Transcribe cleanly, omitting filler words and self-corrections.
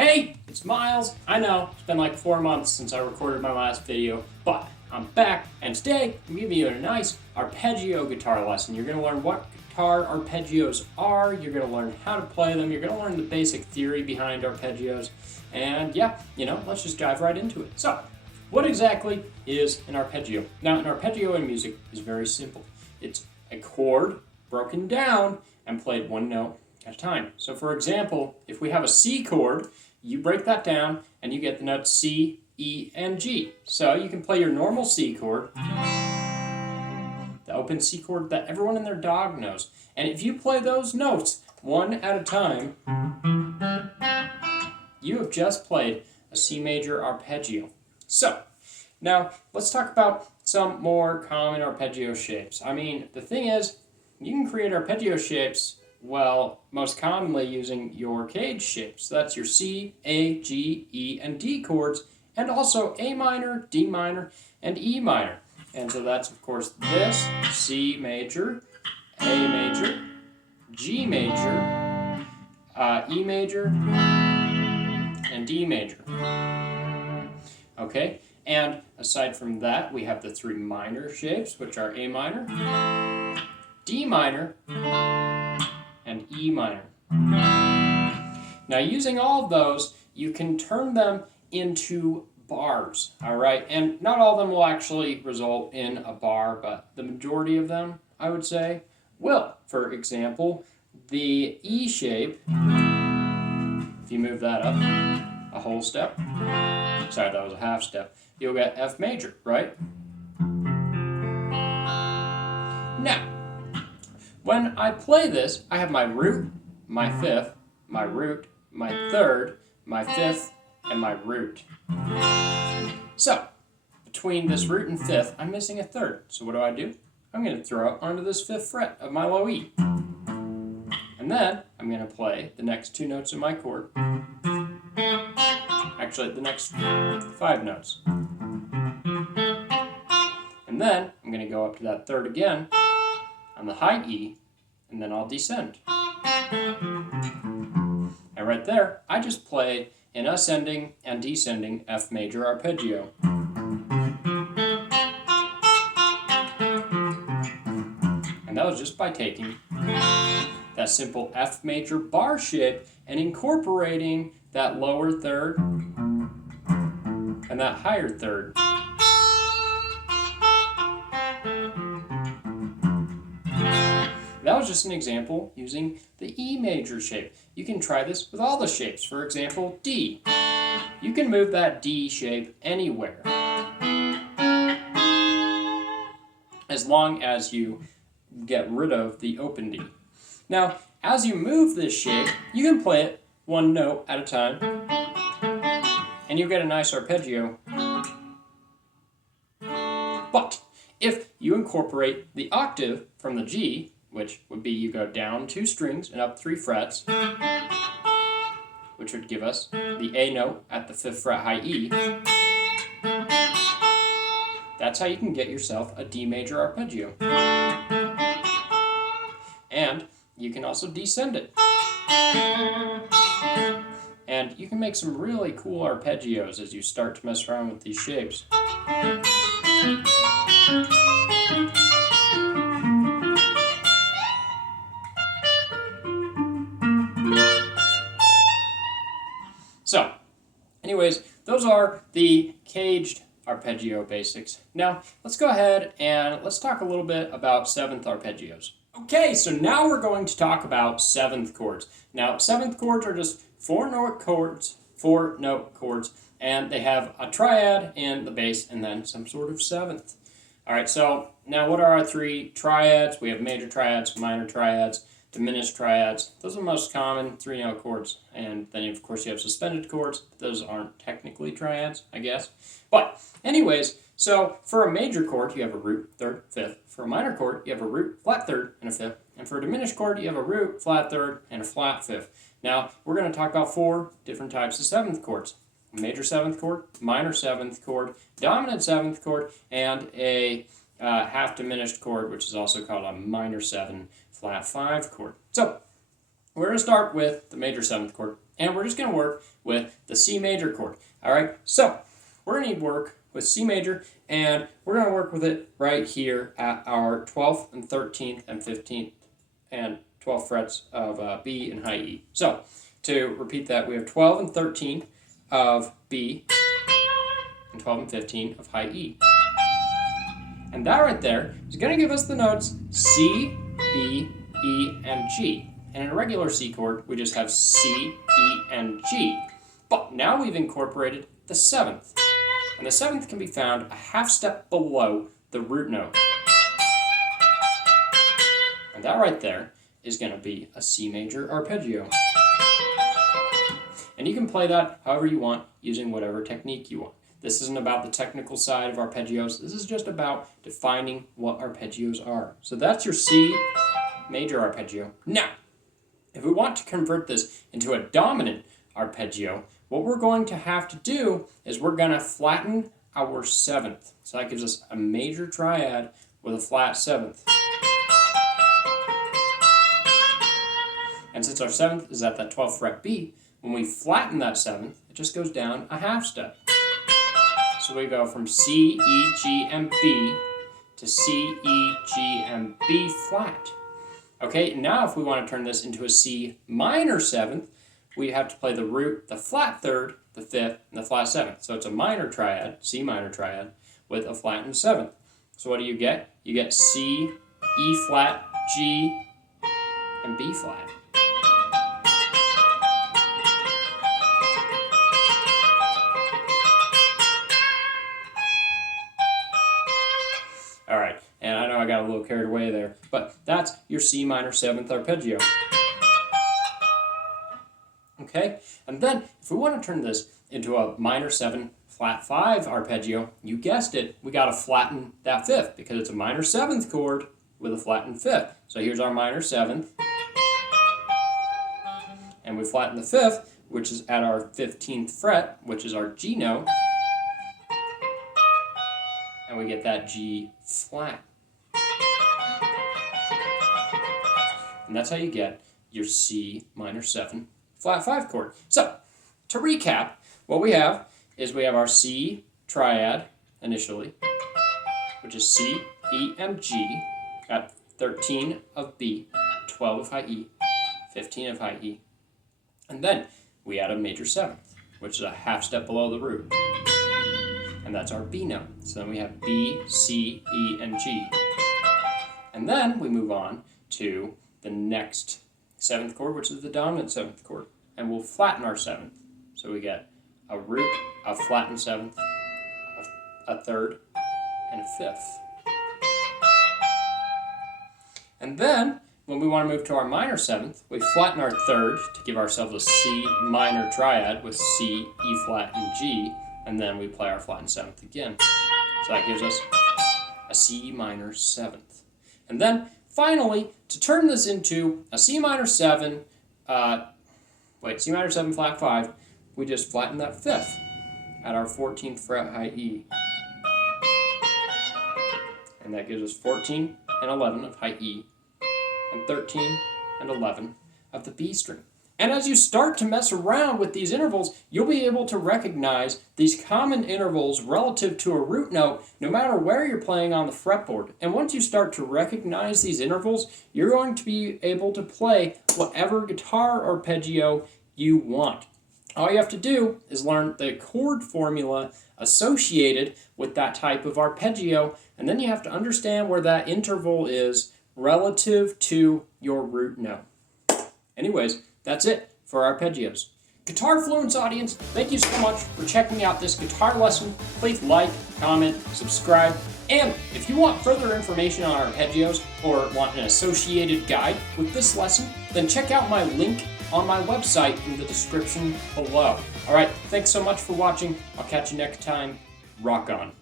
Hey, it's Miles. I know, it's been like 4 months since I recorded my last video, but I'm back, and today I'm giving you a nice arpeggio guitar lesson. You're going to learn what guitar arpeggios are, you're going to learn how to play them, you're going to learn the basic theory behind arpeggios, and yeah, let's just dive right into it. So, what exactly is an arpeggio? Now, an arpeggio in music is very simple. It's a chord broken down and played one note at a time. So for example, if we have a C chord, you break that down and you get the notes C, E, and G. So you can play your normal C chord, the open C chord that everyone and their dog knows. And if you play those notes one at a time, you have just played a C major arpeggio. So, now let's talk about some more common arpeggio shapes. I mean, the thing is, you can create arpeggio shapes, well, most commonly using your cage shapes. So that's your C, A, G, E, and D chords, and also A minor, D minor, and E minor. And so that's, of course, this, C major, A major, G major, E major, and D major. Okay, and aside from that, we have the three minor shapes, which are A minor, D minor, and E minor. Now, using all of those, you can turn them into bars, all right? And not all of them will actually result in a bar, but the majority of them, I would say, will. For example, the E shape, if you move that up a whole step, sorry, that was a half step, you'll get F major, right? Now, when I play this, I have my root, my fifth, my root, my third, my fifth, and my root. So, between this root and fifth, I'm missing a third. So what do? I'm going to throw it onto this fifth fret of my low E. And then, I'm going to play the next two notes of my chord. Actually, the next 5 notes. And then, I'm going to go up to that third again on the high E, and then I'll descend. And right there, I just played an ascending and descending F major arpeggio. And that was just by taking that simple F major bar shape and incorporating that lower third and that higher third. That was just an example using the E major shape. You can try this with all the shapes. For example, D. You can move that D shape anywhere, as long as you get rid of the open D. Now, as you move this shape, you can play it one note at a time, and you get a nice arpeggio. But if you incorporate the octave from the G, which would be you go down 2 strings and up 3 frets, which would give us the A note at the 5th fret high E. That's how you can get yourself a D major arpeggio. And you can also descend it. And you can make some really cool arpeggios as you start to mess around with these shapes. So, anyways, those are the caged arpeggio basics. Now, let's go ahead and let's talk a little bit about 7th arpeggios. Okay, so now we're going to talk about 7th chords. Now, 7th chords are just 4-note chords, and they have a triad in the bass and then some sort of 7th. All right, so now what are our 3 triads? We have major triads, minor triads, diminished triads. Those are the most common 3-note chords. And then, of course, you have suspended chords. Those aren't technically triads, I guess. But anyways, so for a major chord, you have a root, third, fifth. For a minor chord, you have a root, flat third, and a fifth. And for a diminished chord, you have a root, flat third, and a flat fifth. Now, we're going to talk about 4 different types of 7th chords. A major 7th chord, minor 7th chord, dominant 7th chord, and a half diminished chord, which is also called a minor 7 flat 5 chord. So, we're going to start with the major 7th chord. And we're just going to work with the C major chord. All right, so we're going to work with C major, and we're going to work with it right here at our 12th and 13th and 15th and 12th frets of B and high E. So to repeat that, we have 12 and 13 of B and 12 and 15 of high E. And that right there is going to give us the notes C, B, E, and G. And in a regular C chord, we just have C, E, and G. But now we've incorporated the 7th. And the 7th can be found a half step below the root note. And that right there is going to be a C major arpeggio. And you can play that however you want using whatever technique you want. This isn't about the technical side of arpeggios. This is just about defining what arpeggios are. So that's your C major arpeggio. Now, if we want to convert this into a dominant arpeggio, what we're going to have to do is we're going to flatten our 7th. So that gives us a major triad with a flat 7th. And since our 7th is at that 12th fret B, when we flatten that 7th, it just goes down a half step. So we go from C, E, G, and B to C, E, G, and B flat. Okay, now if we want to turn this into a C minor 7th, we have to play the root, the flat 3rd, the 5th, and the flat 7th. So it's a minor triad, C minor triad, with a flattened 7th. So what do you get? You get C, E flat, G, and B flat. All right, and I know I got a little carried away there, but that's your C minor 7th arpeggio. Okay, and then if we want to turn this into a minor 7 flat 5 arpeggio, you guessed it, we got to flatten that 5th because it's a minor 7th chord with a flattened 5th. So here's our minor 7th, and we flatten the 5th, which is at our 15th fret, which is our G note, and we get that G flat. And that's how you get your C minor 7 flat 5 chord. So, to recap, what we have is we have our C triad initially, which is C, E, and G, got 13 of B, 12 of high E, 15 of high E. And then we add a major 7th, which is a half step below the root. And that's our B note. So then we have B, C, E, and G. And then we move on to the next 7th chord, which is the dominant 7th chord. And we'll flatten our 7th. So we get a root, a flattened 7th, a 3rd, and a 5th. And then, when we want to move to our minor 7th, we flatten our 3rd to give ourselves a C minor triad with C, E flat, and G. And then we play our flattened 7th again. So that gives us a C minor 7th. And then, finally, to turn this into a C minor 7, C minor 7 flat 5, we just flatten that 5th at our 14th fret high E. And that gives us 14 and 11 of high E, and 13 and 11 of the B string. And as you start to mess around with these intervals, you'll be able to recognize these common intervals relative to a root note no matter where you're playing on the fretboard. And once you start to recognize these intervals, you're going to be able to play whatever guitar arpeggio you want. All you have to do is learn the chord formula associated with that type of arpeggio, and then you have to understand where that interval is relative to your root note. Anyways, that's it for arpeggios. Guitar Fluence audience, thank you so much for checking out this guitar lesson. Please like, comment, subscribe, and if you want further information on arpeggios or want an associated guide with this lesson, then check out my link on my website in the description below. Alright, thanks so much for watching. I'll catch you next time. Rock on.